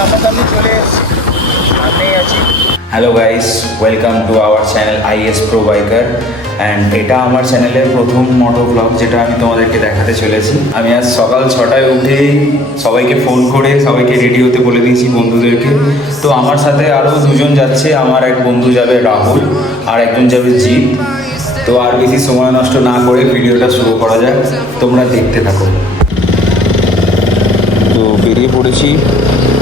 সামনাসামনি চলে এসেছি, সামনেই আছি। Hello guys, welcome to our channel is pro biker. And এটা আমার চ্যানেলের প্রথম মোটো ব্লগ, যেটা আমি তোমাদেরকে দেখাতে চলেছি। আমি আজ সকাল 6টায় উঠে সবাইকে ফোন করে সবাইকে রেডি হতে বলে দিয়েছি, বন্ধুদেরকে। তো আমার সাথে আরও দুজন যাচ্ছে। আমার এক বন্ধু যাবে রাহুল, আর একজন যাবে জিৎ। তো আর বেশি সময় নষ্ট না করে ভিডিওটা শুরু করা যাক, তোমরা দেখতে থাকো। তো বেরিয়ে পড়েছি,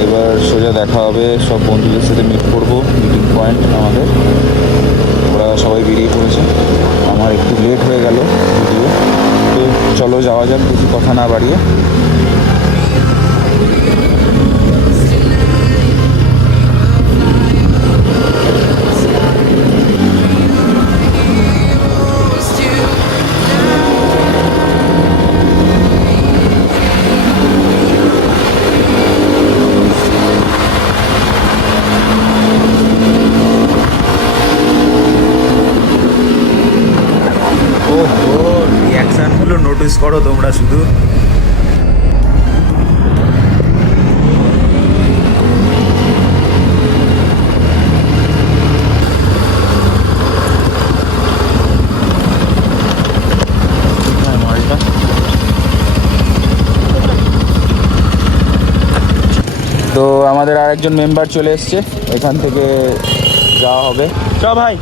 এবার সোজা দেখা হবে। সব বন্ধুদের সাথে মিট করবো, মিটিং পয়েন্ট আমাদের। ওরা সবাই বেরিয়ে পড়েছে, আমার একটু লেট হয়ে গেল ভিডিও। তো চলো যাওয়া যাক, বেশি কথা না বাড়িয়ে। রিয়াকশানগুলো নোটিস করো তোমরা শুধু। তো আমাদের আরেকজন মেম্বার চলে এসছে, এখান থেকে যাওয়া হবে। চ ভাই।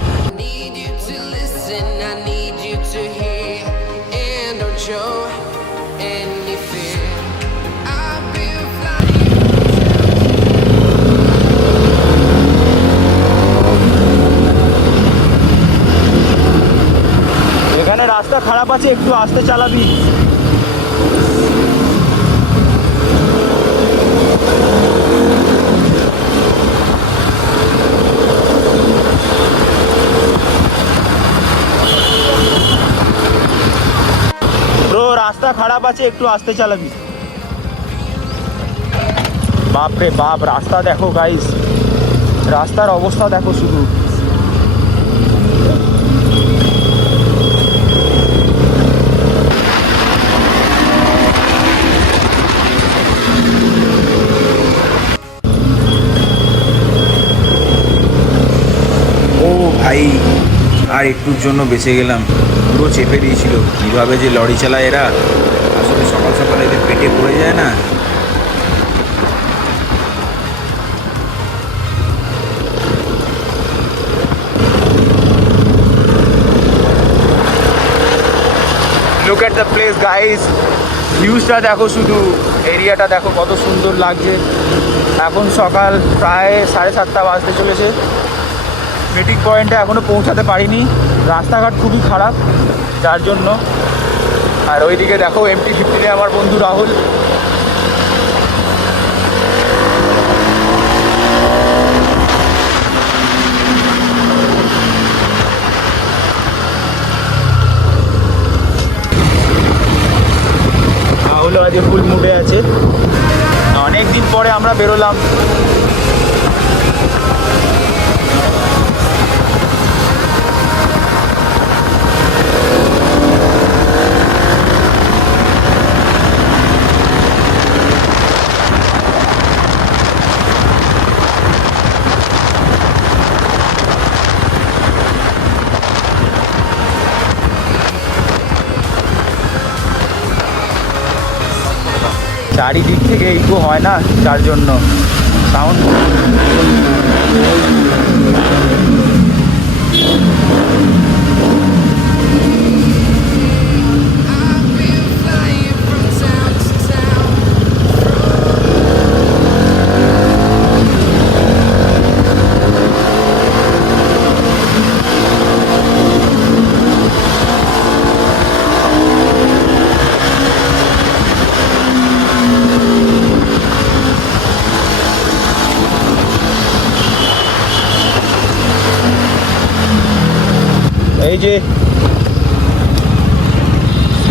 এখানে রাস্তা খারাপ আছে, একটু আস্তে চালাবি। রাস্তা খারাপ আছে, একটু আস্তে চালাবি। বাপ রে বাপ, রাস্তা দেখো গাইস, রাস্তার অবস্থা দেখো শুধু। ও ভাই, আর একটুর জন্য বেঁচে গেলাম, পুরো চেপে দিয়েছিল। কীভাবে যে লরি চালায় এরা, আসলে সকাল সকাল এদের পেটে পড়ে যায় না। Look at the place guys, ভিউজটা দেখো শুধু, এরিয়াটা দেখো কত সুন্দর লাগছে। এখন সকাল প্রায় 7:30 বাজতে চলেছে। মিটিং পয়েন্টে এখনও পৌঁছাতে পারিনি, রাস্তাঘাট খুবই খারাপ যার জন্য। আর ওইদিকে দেখো MT-15 আমার বন্ধু রাহুল। রাহুল আজকে ফুল মুডে আছে। অনেক দিন পরে আমরা বেরোলাম। চারিদিক থেকে ইকো হয় না, যার জন্য সাউন্ড। এই যে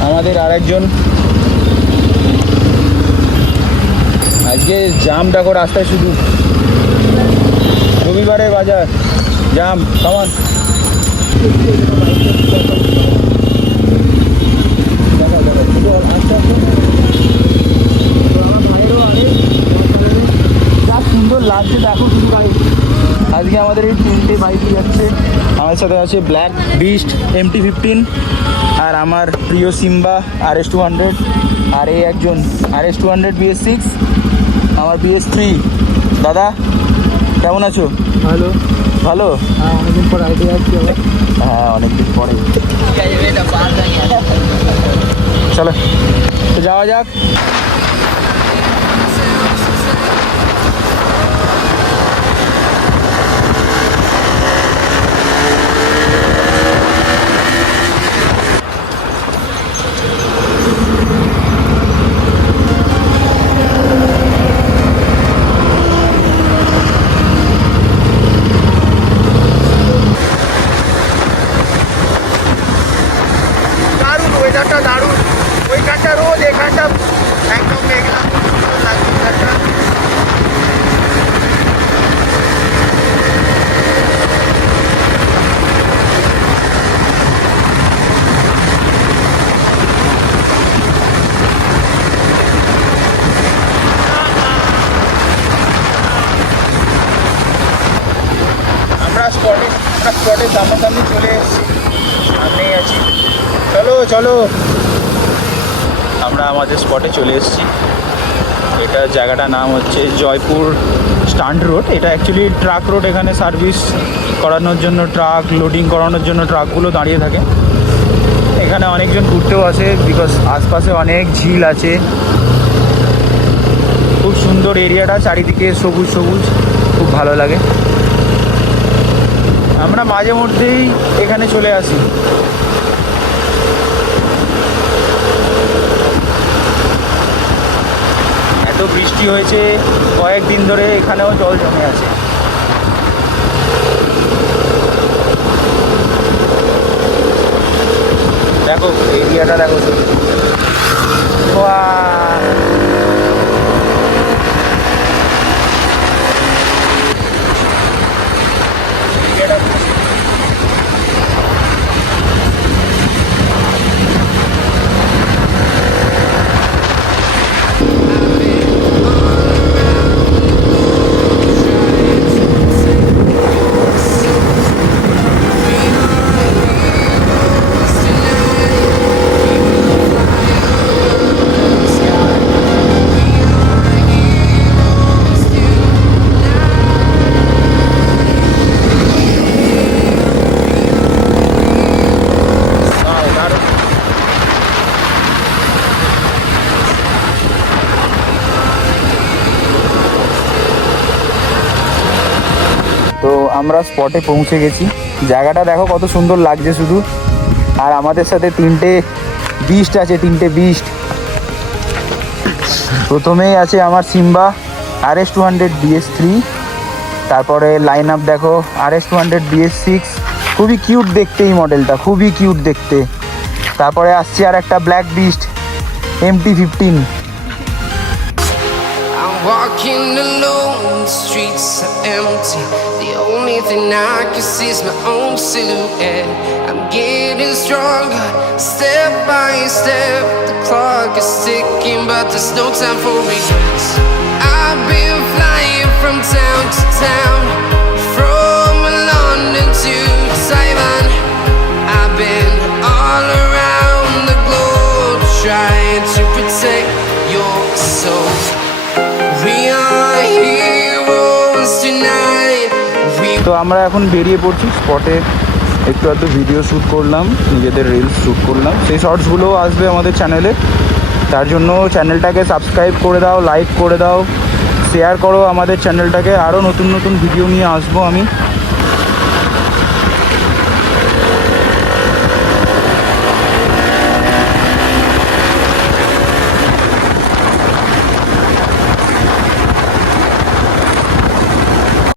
আমাদের আরেকজন, আজকে জাম দেখো রাস্তায় শুধু, রবিবারের বাজার, জাম সামান। সাথে আছে ব্ল্যাক বিস্ট MT-15 আর আমার প্রিয় সিম্বা RS-200 আর এই একজন RS-200 BS6 আমার BS3। দাদা কেমন আছো? ভালো। ভালো? হ্যাঁ, অনেকদিন পর আইডিয়া আসছি আবার। হ্যাঁ অনেকদিন পরে। চলো তো যাওয়া যাক। দারুণ ওয়েদারটা, দারুণ। ওইখানটা রোদ, এখানটা একদম মেঘলা, সুন্দর লাগছে ওয়েদারটা। আমরা স্পটে সামনাসামনি চলে এসেছি, সামনেই আছি। চলো চলো, আমরা আমাদের স্পটে চলে এসেছি। এটা জায়গাটার নাম হচ্ছে জয়পুর স্ট্যান্ড রোড। এটা অ্যাকচুয়ালি ট্রাক রোড। এখানে সার্ভিস করানোর জন্য ট্রাক লোডিং করানোর জন্য ট্রাকগুলো দাঁড়িয়ে থাকে। এখানে অনেকজন ঘুরতেও আসে বিকজ আশপাশে অনেক ঝিল আছে। খুব সুন্দর এরিয়াটা, চারিদিকে সবুজ সবুজ, খুব ভালো লাগে। আমরা মাঝে মধ্যেই এখানে চলে আসি। এত বৃষ্টি হয়েছে কয়েকদিন ধরে, এখানেও জল জমে আছে। দেখো এরিয়াটা দেখো শুধু। বাহ! এরিয়াটা খুব সুন্দর। তো আমরা স্পটে পৌঁছে গেছি। জায়গাটা দেখো কত সুন্দর লাগছে শুধু। আর আমাদের সাথে তিনটে বিস্ট আছে, তিনটে বিস্ট। প্রথমেই আছে আমার সিম্বা RS-200 BS3, তারপরে লাইন আপ দেখো RS-200 BS6, খুবই কিউট দেখতে এই মডেলটা, খুবই কিউট দেখতে। তারপরে আসছে আর একটা black beast MT-15। I'm walking alone, the streets are empty. The only thing I can see is my own silhouette. I'm getting stronger, step by step. The clock is ticking, but there's no time for regrets. I've been flying from town to town, from London to Taiwan. I've been all around the globe, trying to protect your soul. We are heroes tonight. তো আমরা এখন বেরিয়ে পড়ছি স্পটে। একটু আধটু video shoot করলাম, নিজেদের রিলস শ্যুট করলাম, সেই শর্টসগুলোও আসবে আমাদের চ্যানেলে। তার জন্য চ্যানেলটাকে সাবস্ক্রাইব করে দাও, লাইক করে দাও, শেয়ার করো আমাদের চ্যানেলটাকে। আরও নতুন নতুন ভিডিও নিয়ে আসবো আমি।